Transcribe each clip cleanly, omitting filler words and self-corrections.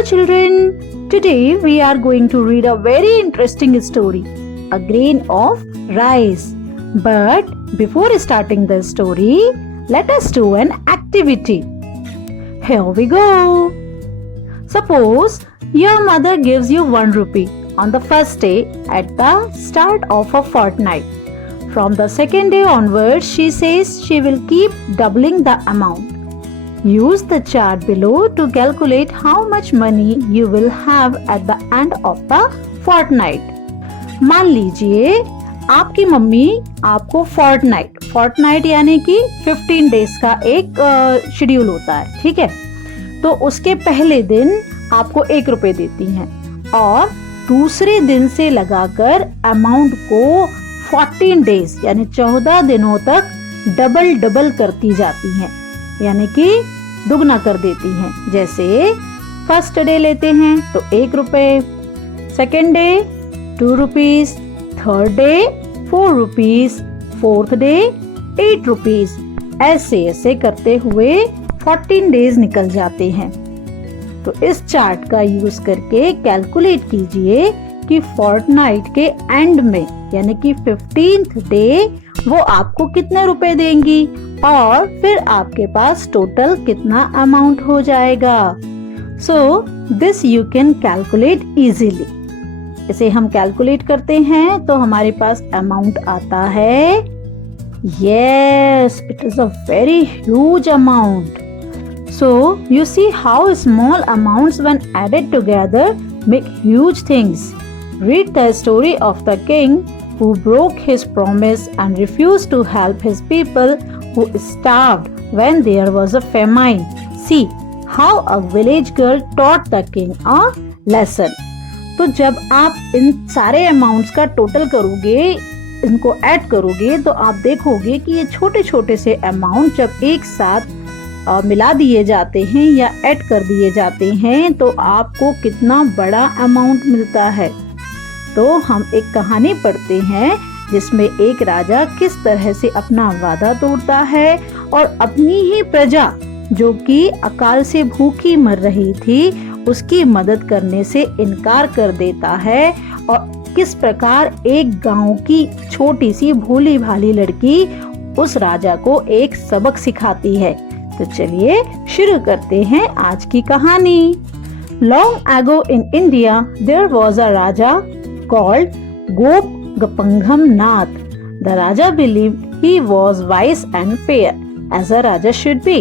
Hello children, today we are going to read a very interesting story, A Grain of Rice. But before starting the story, let us do an activity. Here we go. Suppose your mother gives you 1 rupee on the first day at the start of a fortnight. From the second day onwards, she says she will keep doubling the amount. Use the chart below to calculate how much money you will have at the end of the fortnight. मान लीजिए आपकी mummy आपको Fortnite यानी कि 15 days का एक schedule होता है, ठीक है। तो उसके पहले दिन आपको 1 रुपए देती हैं और दूसरे दिन से लगाकर अमाउंट को 14 डेज यानी 14 दिनों तक डबल करती जाती हैं, यानी कि दुगना कर देती हैं। जैसे फर्स्ट डे लेते हैं तो 1 रुपए, second day 2 rupees, third day 4 rupees, fourth day 8 rupees, ऐसे करते हुए 14 डेज निकल जाते हैं। तो इस चार्ट का यूज करके कैलकुलेट कीजिए कि फोर्टनाइट के एंड में यानी कि 15th डे वो आपको कितने रुपए देंगी और फिर आपके पास टोटल कितना अमाउंट हो जाएगा। So this you can calculate easily. इसे हम कैलकुलेट करते हैं तो हमारे पास अमाउंट आता है, yes it is a very huge amount. So you see how small amounts when added together make huge things. Read the story of the king who broke his promise and refused to help his people who starved when there was a famine. See how a village girl taught the king a lesson. तो जब आप इन सारे amounts का total करोगे, इनको add करोगे, तो आप देखोगे कि ये छोटे छोटे से अमाउंट जब एक साथ मिला दिए जाते हैं या ऐड कर दिए जाते हैं तो आपको कितना बड़ा अमाउंट मिलता है। तो हम एक कहानी पढ़ते हैं जिसमें एक राजा किस तरह से अपना वादा तोड़ता है और अपनी ही प्रजा जो कि अकाल से भूखी मर रही थी उसकी मदद करने से इनकार कर देता है और किस प्रकार एक गांव की छोटी सी भोली भाली लड़की उस राजा को एक सबक सिखाती है। तो चलिए शुरू करते हैं आज की कहानी। Long ago in India, there was a Raja called Gop Gapangham Nath. The Raja believed he was wise and fair, as a Raja should be.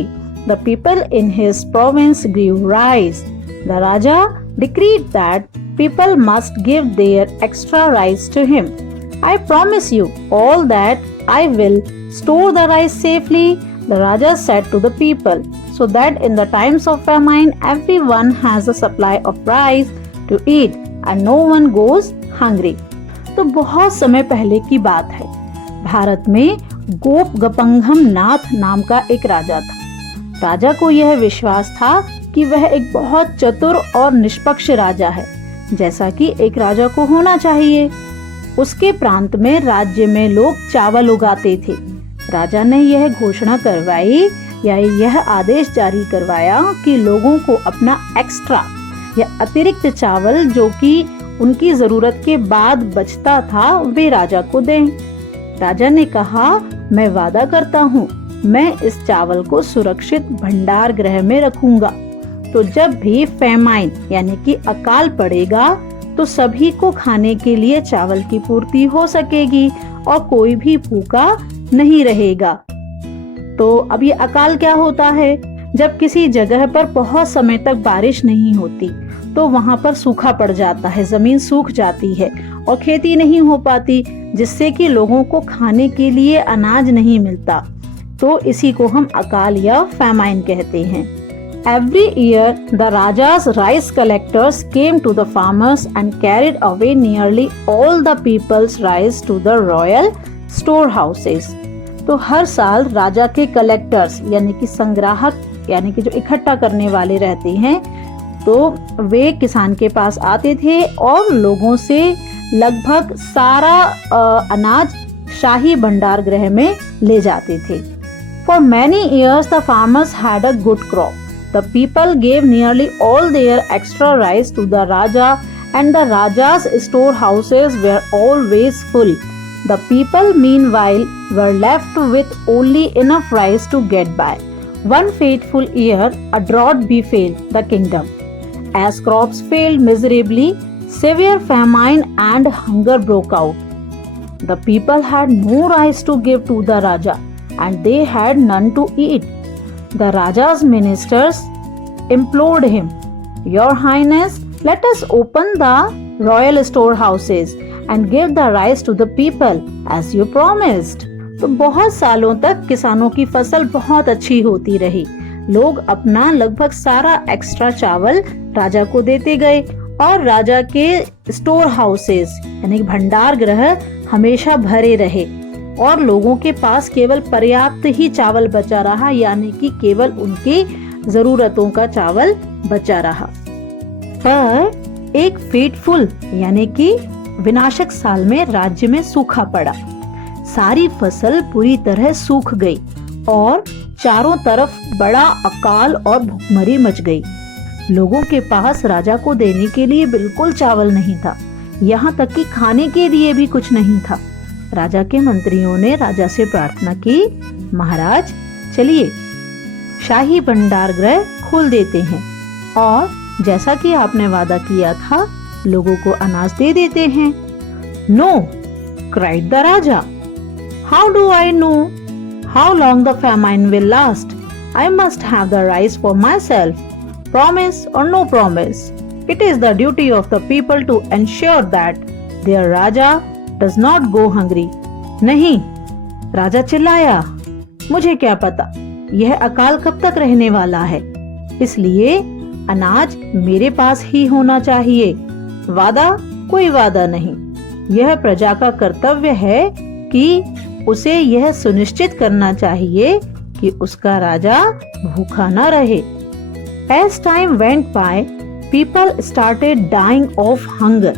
The people in his province grew rice. The Raja decreed that people must give their extra rice to him. I promise you all that I will store the rice safely, the Raja said to the people, so that in the times of famine everyone has a supply of rice to eat and no one goes hungry. तो बहुत समय पहले की बात है, भारत में गोप गपंघम नाथ नाम का एक राजा था। राजा को यह विश्वास था कि वह एक बहुत चतुर और निष्पक्ष राजा है, जैसा कि एक राजा को होना चाहिए। उसके प्रांत में राज्य में लोग चावल उगाते थे। राजा ने यह घोषणा करवाई या यह आदेश जारी करवाया कि लोगों को अपना एक्स्ट्रा या अतिरिक्त चावल जो कि उनकी जरूरत के बाद बचता था वे राजा को दें। राजा ने कहा, मैं वादा करता हूँ मैं इस चावल को सुरक्षित भंडार गृह में रखूंगा, तो जब भी फैमाइन यानी कि अकाल पड़ेगा तो सभी को खाने के लिए चावल की पूर्ति हो सकेगी और कोई भी भूखा नहीं रहेगा। तो अब ये अकाल क्या होता है? जब किसी जगह पर बहुत समय तक बारिश नहीं होती तो वहां पर सूखा पड़ जाता है, जमीन सूख जाती है और खेती नहीं हो पाती, जिससे कि लोगों को खाने के लिए अनाज नहीं मिलता। तो इसी को हम अकाल या फैमाइन कहते हैं। Every year the Raja's rice collectors came to the farmers and carried away nearly all the people's rice to the royal storehouses. तो हर साल राजा के कलेक्टर्स यानी कि संग्राहक यानी कि जो इकट्ठा करने वाले रहते हैं, तो वे किसान के पास आते थे और लोगों से लगभग सारा अनाज शाही भंडार गृह में ले जाते थे। For many years the farmers had a good crop. The people gave nearly all their extra rice to the Raja, and the Raja's storehouses were always full. The people, meanwhile, were left with only enough rice to get by. One fateful year, a drought befell the kingdom. As crops failed miserably, severe famine and hunger broke out. The people had no rice to give to the Raja, and they had none to eat. The Raja's ministers implored him, "Your Highness, let us open the royal storehouses and give the rice to the people as you promised." तो बहुत सालों तक किसानों की फसल बहुत अच्छी होती रही। लोग अपना लगभग सारा एक्स्ट्रा चावल राजा को देते गए और राजा के स्टोर हाउसेस यानी भंडार गृह हमेशा भरे रहे और लोगों के पास केवल पर्याप्त ही चावल बचा रहा, यानी कि केवल उनकी जरूरतों का चावल बचा रहा। पर एक फेटफुल यानी कि विनाशक साल में राज्य में सूखा पड़ा। सारी फसल पूरी तरह सूख गई और चारों तरफ बड़ा अकाल और भूखमरी मच गई। लोगों के पास राजा को देने के लिए बिल्कुल चावल नहीं था, यहाँ तक कि खाने के लिए भी कुछ नहीं था। राजा के मंत्रियों ने राजा से प्रार्थना की, "महाराज, चलिए शाही भंडार गृह खोल देते हैं और जैसा कि आपने वादा किया था लोगों को अनाज दे देते हैं।" "No," cried the Raja. "How do I know how long the famine will last? I must have the rice for myself. Promise or no promise, it is the duty of the people to ensure that their Raja does not go hungry." नहीं, राजा चिल्लाया, "मुझे क्या पता यह अकाल कब तक रहने वाला है, इसलिए अनाज मेरे पास ही होना चाहिए। वादा कोई वादा नहीं, यह प्रजा का कर्तव्य है कि उसे यह सुनिश्चित करना चाहिए कि उसका राजा भूखा न रहे." As time went by, people started dying of hunger,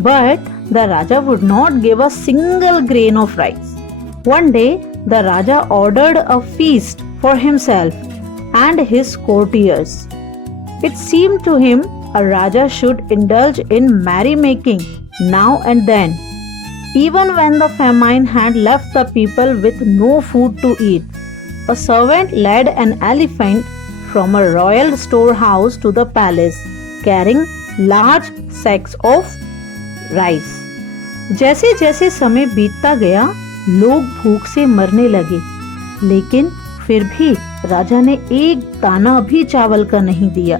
but the Raja would not give a single grain of rice. One day, the Raja ordered a feast for himself and his courtiers. It seemed to him a Raja should indulge in merrymaking now and then. Even when the famine had left the people with no food to eat, a servant led an elephant from a royal storehouse to the palace, carrying large sacks of rice. जैसे जैसे समय बीतता गया, लोग भूख से मरने लगे, लेकिन फिर भी राजा ने एक दाना भी चावल का नहीं दिया।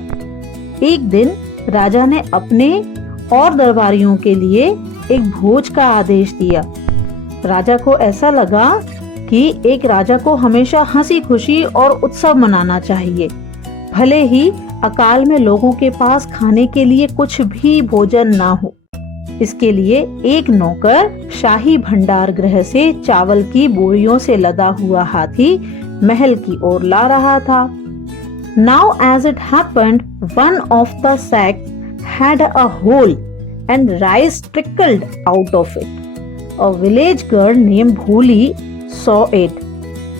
एक दिन राजा ने अपने और दरबारियों के लिए एक भोज का आदेश दिया। राजा को ऐसा लगा कि एक राजा को हमेशा हंसी खुशी और उत्सव मनाना चाहिए, भले ही अकाल में लोगों के पास खाने के लिए कुछ भी भोजन ना हो। इसके लिए एक नौकर शाही भंडार गृह से चावल की बोरियों से लदा हुआ हाथी महल की ओर ला रहा था। Now as it happened, one of the sacks had a hole and rice trickled out of it. A village girl named Bholi saw it.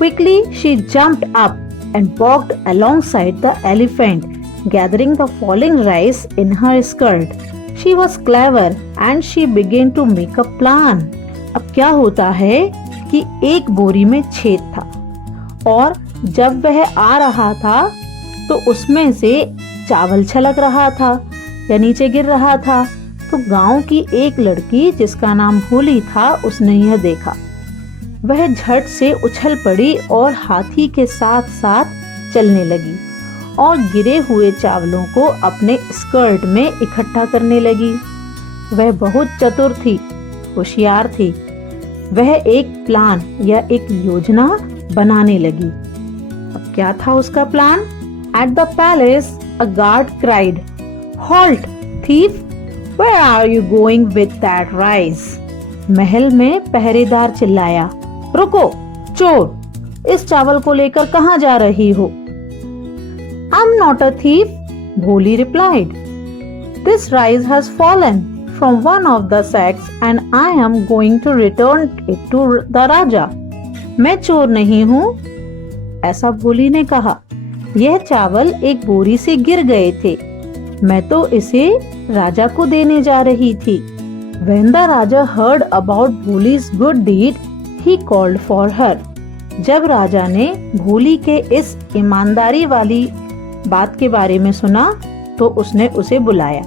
Quickly she jumped up and walked alongside the elephant, gathering the falling rice in her skirt. She was clever and she began to make a plan. अब क्या होता है कि एक बोरी में छेद था और जब वह आ रहा था तो उसमें से चावल छलक रहा था या नीचे गिर रहा था। तो गांव की एक लड़की जिसका नाम भोली था, उसने यह देखा। वह झट से उछल पड़ी और हाथी के साथ साथ चलने लगी और गिरे हुए चावलों को अपने स्कर्ट में इकट्ठा करने लगी। वह बहुत चतुर थी, होशियार थी। वह एक प्लान या एक योजना बनाने लगी। अब क्या था उसका plan? At the palace, a guard cried, "Halt, thief! Where are you going with that rice?" महल में पहरेदार चिल्लाया, "रुको, चोर! इस चावल को लेकर कहाँ जा रही हो?" "I'm not a thief," Bholi replied. "This rice has fallen from one of the sacks and I am going to return it to the Raja." मैं चोर नहीं हूँ, ऐसा भोली ने कहा, यह चावल एक बोरी से गिर गए थे। मैं तो इसे राजा को देने जा रही थी। When the Raja heard about Bholi's good deed, he called for her. जब राजा ने भोली के इस ईमानदारी वाली बात के बारे में सुना तो उसने उसे बुलाया।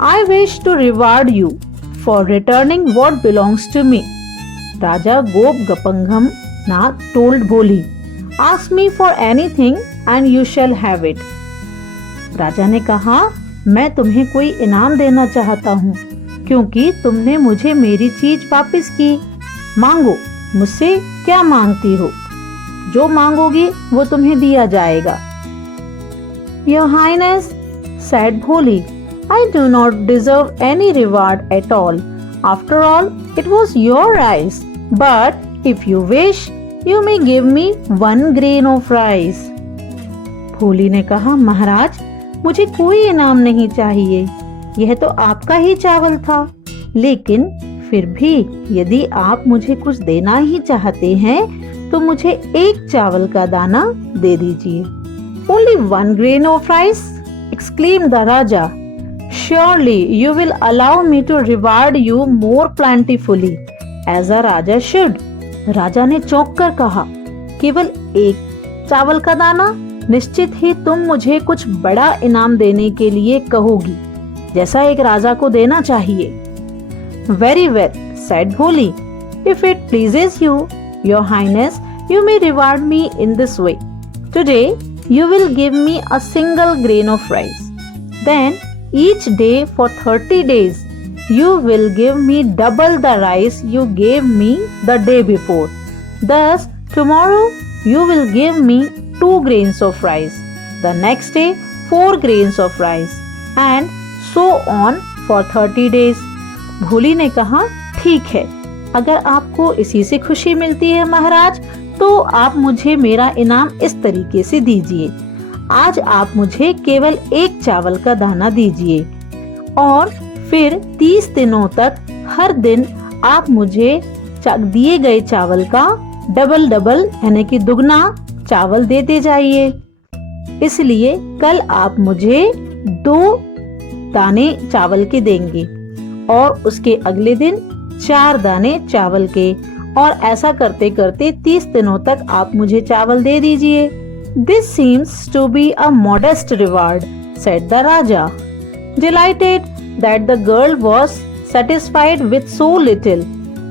I wish to reward you for returning what belongs to me. Raja Gop गपंगम Nath told भोली, Ask me for anything and you shall have it. राजा ने कहा, मैं तुम्हें कोई इनाम देना चाहता हूँ क्योंकि तुमने मुझे मेरी चीज वापस की। मांगो, मुझसे क्या मांगती हो? जो मांगोगी वो तुम्हें दिया जाएगा। Your Highness, said Bholi, I do not deserve any reward at all. After all, it was your rice. But if you wish, you may give me 1 grain of rice. भोली ने कहा, महाराज, मुझे कोई इनाम नहीं चाहिए। यह तो आपका ही चावल था। लेकिन फिर भी यदि आप मुझे कुछ देना ही चाहते हैं तो मुझे एक चावल का दाना दे दीजिए। Only 1 grain of rice? exclaimed the Raja. Surely you will allow me to reward you more plentifully, as a Raja should. राजा ने चौंक कर कहा, केवल एक चावल का दाना? निश्चित ही तुम मुझे कुछ बड़ा इनाम देने के लिए कहोगी, जैसा एक राजा को देना चाहिए। Very well, said Bholi. If it pleases you, your highness, you may reward me in this way. Today, you will give me a single grain of rice. Then, each day for 30 days, you will give me double the rice you gave me the day before. Thus, tomorrow, you will give me 2 grains of rice. The next day, 4 grains of rice. And so on for 30 days. भोली ने कहा, ठीक है, अगर आपको इसी से खुशी मिलती है महाराज, तो आप मुझे मेरा इनाम इस तरीके से दीजिए। आज आप मुझे केवल एक चावल का दाना दीजिए और फिर 30 दिनों तक हर दिन आप मुझे दिए गए चावल का डबल यानी कि दुगना चावल देते जाइए। इसलिए कल आप मुझे 2 दाने चावल के देंगे और उसके अगले दिन 4 दाने चावल के, और ऐसा करते करते 30 दिनों तक आप मुझे चावल दे दीजिए। This seems to be a modest reward, said the Raja, delighted that the girl was satisfied with so little.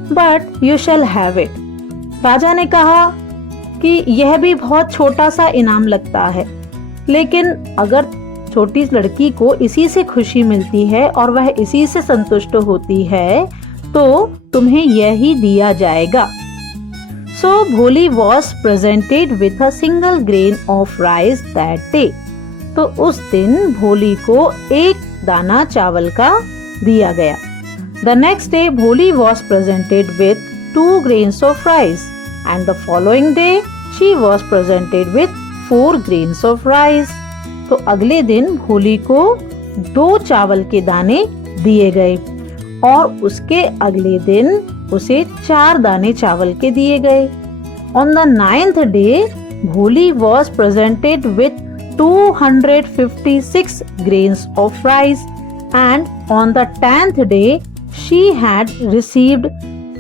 But you shall have it. राजा ने कहा कि यह भी बहुत छोटा सा इनाम लगता है, लेकिन अगर छोटी लड़की को इसी से खुशी मिलती है और वह इसी से संतुष्ट होती है तो तुम्हें यही दिया जाएगा। So Bholi was presented with a single grain of rice that day. तो उस दिन भोली को एक दाना चावल का दिया गया। The next day Bholi was presented with 2 grains of rice, and the following day she was presented with 4 grains of rice. तो अगले दिन भोली को 2 चावल के दाने दिए गए और उसके अगले दिन उसे 4 दाने चावल के दिए गए। On the 9th day, Bholi was presented with 256 grains of rice, and on the 10th day, she had received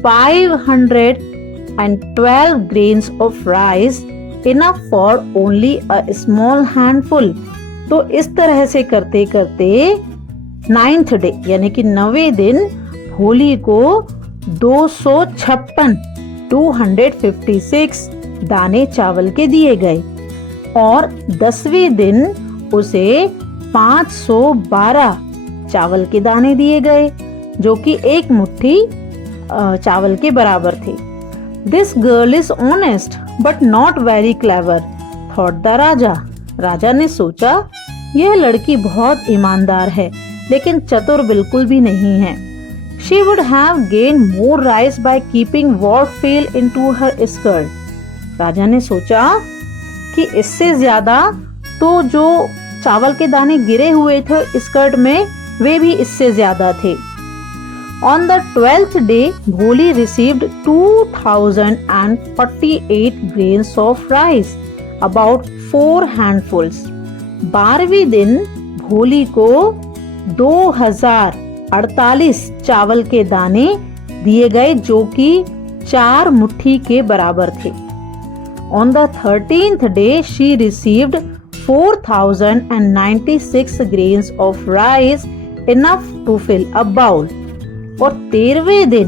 512 grains of rice, enough for only a small handful. तो इस तरह से करते करते 9th डे यानी कि 9वें दिन भोली को 256 दाने चावल के दिए गए और 10वें दिन उसे 512 चावल के दाने दिए गए, जो कि एक मुट्ठी चावल के बराबर थे। This girl is honest but not very clever, thought the Raja. राजा ने सोचा, यह लड़की बहुत ईमानदार है लेकिन चतुर बिल्कुल भी नहीं है। She would have gained more rice by keeping what fell into her skirt. राजा ने सोचा कि इससे ज्यादा तो जो चावल के दाने गिरे हुए थे स्कर्ट में वे भी इससे ज्यादा थे। On the 12th day, Bholi received 2048 grains of rice. about 4 handfuls. 12वें दिन भोली को 2048 चावल के दाने दिए गए जो कि 4 मुट्ठी के बराबर थे. On the 13th day she received 4096 grains of rice, enough to fill a bowl. और 13वें दिन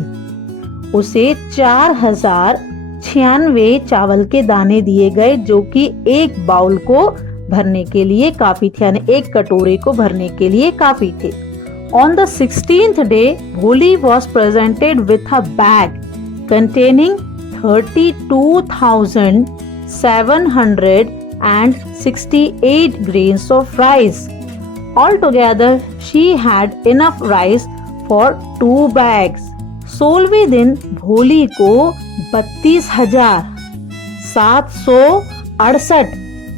उसे 4096 चावल के दाने दिए गए जो कि एक बाउल को भरने के लिए काफी थे, यानी एक कटोरे को भरने के लिए काफी थे. On the 16th day, Bholi was presented with a bag containing 32,768 grains of rice. Altogether, she had enough rice for 2 bags. 16वें दिन भोली को 32,768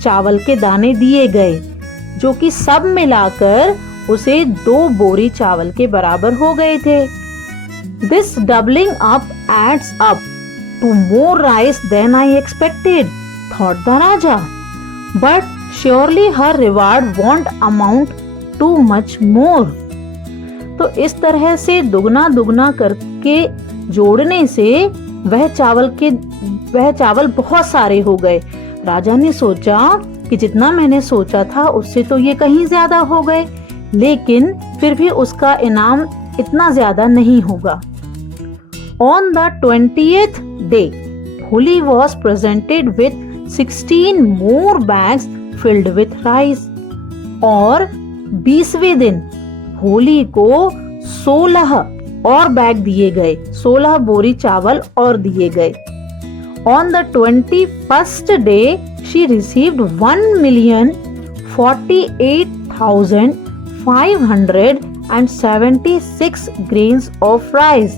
चावल के दाने दिए गए जो कि सब मिलाकर उसे 2 बोरी चावल के बराबर हो गए थे. This doubling up adds up to more rice than I expected, thought the Raja. But surely her reward won't amount to much more. तो इस तरह से दुगना दुगना करके जोड़ने से वह चावल बहुत सारे हो गए. राजा ने सोचा कि जितना मैंने सोचा था उससे तो ये कहीं ज्यादा हो गए, लेकिन फिर भी उसका इनाम इतना ज्यादा नहीं होगा. On the 20th day, Bholi was presented with 16 more bags filled with rice. और 20वें दिन भोली को 16 और बैग दिए गए, 16 बोरी चावल और दिए गए. On the 21st day, she received 1,048,576 grains of rice,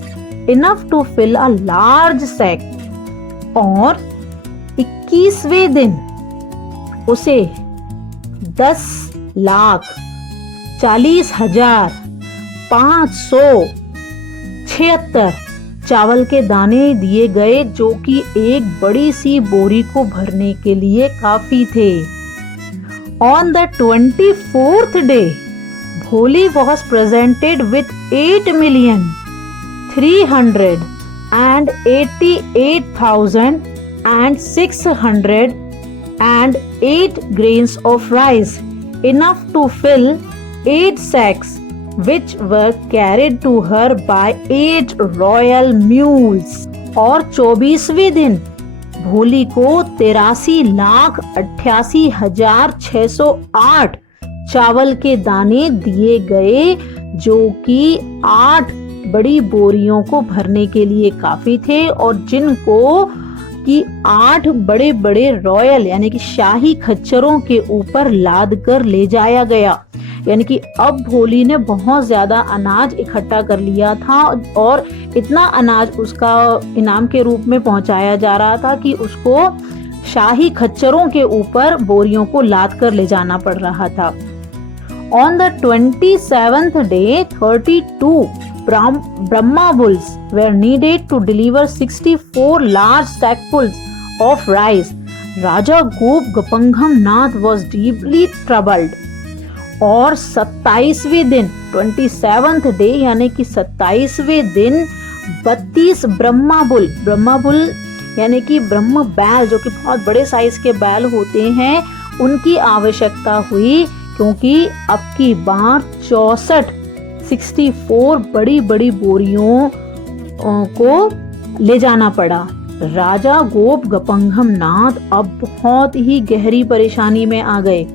enough to fill a large sack. और 21वें दिन उसे 10,40,576 चावल के दाने दिए गए जो कि एक बड़ी सी बोरी को भरने के लिए काफी थे. On the 24th day, Bholi was presented with 8,388,608 grains of rice, enough to fill 8 sacks, which were carried to her by 8 royal mules. और 24वें दिन भोली को 83,88,608 चावल के दाने दिए गए जो कि 8 बड़ी बोरियों को भरने के लिए काफी थे और जिनको कि 8 बड़े बड़े रॉयल यानी कि शाही खच्चरों के ऊपर लाद कर ले जाया गया. यानी कि अब भोली ने बहुत ज्यादा अनाज इकट्ठा कर लिया था और इतना अनाज उसका इनाम के रूप में पहुंचाया जा रहा था कि उसको शाही खच्चरों के ऊपर बोरियों को लाद कर ले जाना पड़ रहा था. On the 27th day, 32 Brahma bulls were needed to deliver 64 large sackfuls of rice. Raja Gop Gapangham Nath was deeply troubled. और 27वें दिन 27th डे यानी कि 27वें दिन 32 ब्रह्मा बुल यानी कि ब्रह्म बैल जो कि बहुत बड़े साइज के बैल होते हैं उनकी आवश्यकता हुई क्योंकि अब की बार 64 बड़ी बड़ी बोरियों को ले जाना पड़ा. राजा गोप गपंगम नाथ अब बहुत ही गहरी परेशानी में आ गए.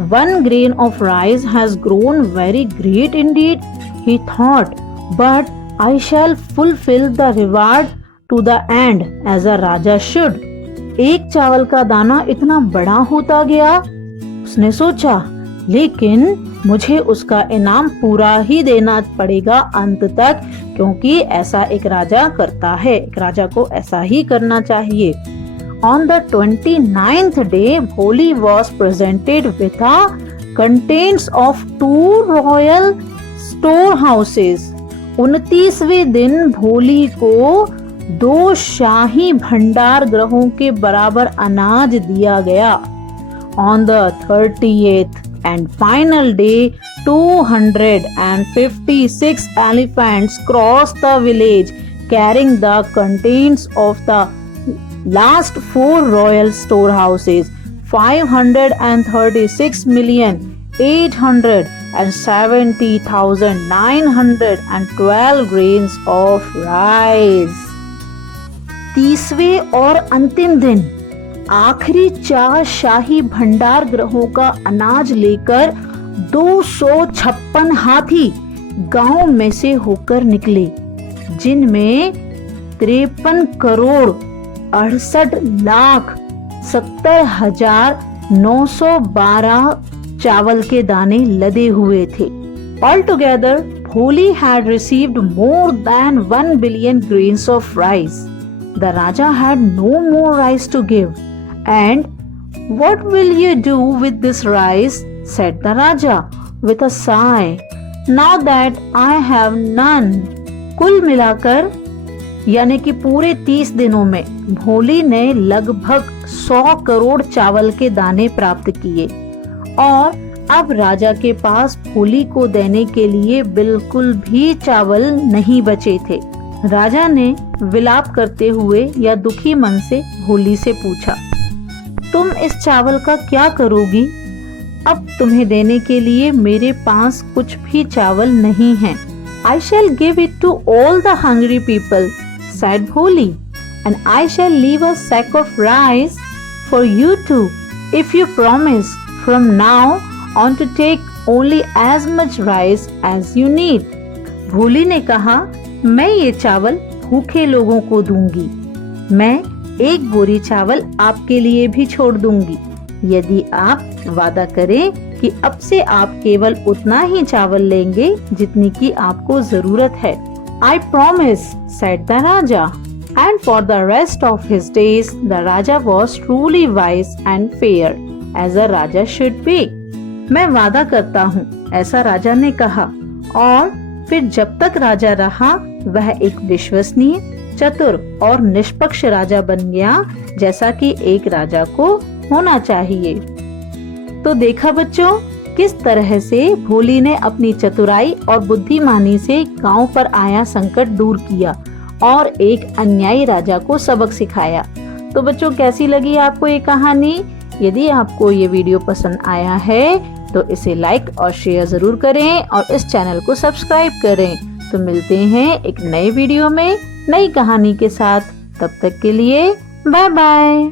1 grain of rice has grown very great indeed, he thought, but I shall fulfill the reward to the end as a raja should. एक चावल का दाना इतना बड़ा होता गया, उसने सोचा, लेकिन मुझे उसका इनाम पूरा ही देना पड़ेगा अंत तक क्योंकि ऐसा एक राजा करता है, एक राजा को ऐसा ही करना चाहिए. On the 29th day, Bholi was presented with the contents of 2 royal storehouses. 29वें दिन भोली को 2 शाही भंडार ग्रहों के बराबर अनाज दिया गया। On the 30th and final day, 256 elephants crossed the village carrying the contents of the last 4 royal storehouses, 536,870,912 grains of rice। 30वें और अंतिम दिन आखिरी 4 शाही भंडार ग्रहों का अनाज लेकर 256 हाथी गांव में से होकर निकले, जिनमें 53,70,70,912 चावल के दाने लदे हुए थे। All together, Bholi had received more than 1 billion grains of rice. The Raja had no more rice to give. And what will you do with this rice? Said the Raja with a sigh. Now that I have none. कुल मिलाकर यानी कि पूरे 30 दिनों में भोली ने लगभग 100 करोड़ चावल के दाने प्राप्त किए और अब राजा के पास भोली को देने के लिए बिल्कुल भी चावल नहीं बचे थे। राजा ने विलाप करते हुए या दुखी मन से भोली से पूछा, तुम इस चावल का क्या करोगी? अब तुम्हें देने के लिए मेरे पास कुछ भी चावल नहीं है। I shall give it to all the hungry people, said Bholi, and I shall leave a sack of rice for you too, if you promise from now on to take only as much rice as you need। भोली ने कहा, मैं ये चावल भूखे लोगों को दूंगी। मैं 1 बोरी चावल आपके लिए भी छोड़ दूंगी, यदि आप वादा करें कि अब से आप केवल उतना ही चावल लेंगे जितनी की आपको जरूरत है। I promise, said the Raja. And for the rest of his days, the Raja was truly wise and fair, as a Raja should be. मैं वादा करता हूँ, ऐसा राजा ने कहा। और फिर जब तक राजा रहा, वह एक विश्वसनीय, चतुर और निष्पक्ष राजा बन गया, जैसा कि एक राजा को होना चाहिए। तो देखा बच्चों, किस तरह से भोली ने अपनी चतुराई और बुद्धिमानी से गांव पर आया संकट दूर किया और एक अन्यायी राजा को सबक सिखाया। तो बच्चों, कैसी लगी आपको ये कहानी? यदि आपको ये वीडियो पसंद आया है तो इसे लाइक और शेयर जरूर करें और इस चैनल को सब्सक्राइब करें। तो मिलते हैं एक नए वीडियो में नई कहानी के साथ। तब तक के लिए बाय बाय।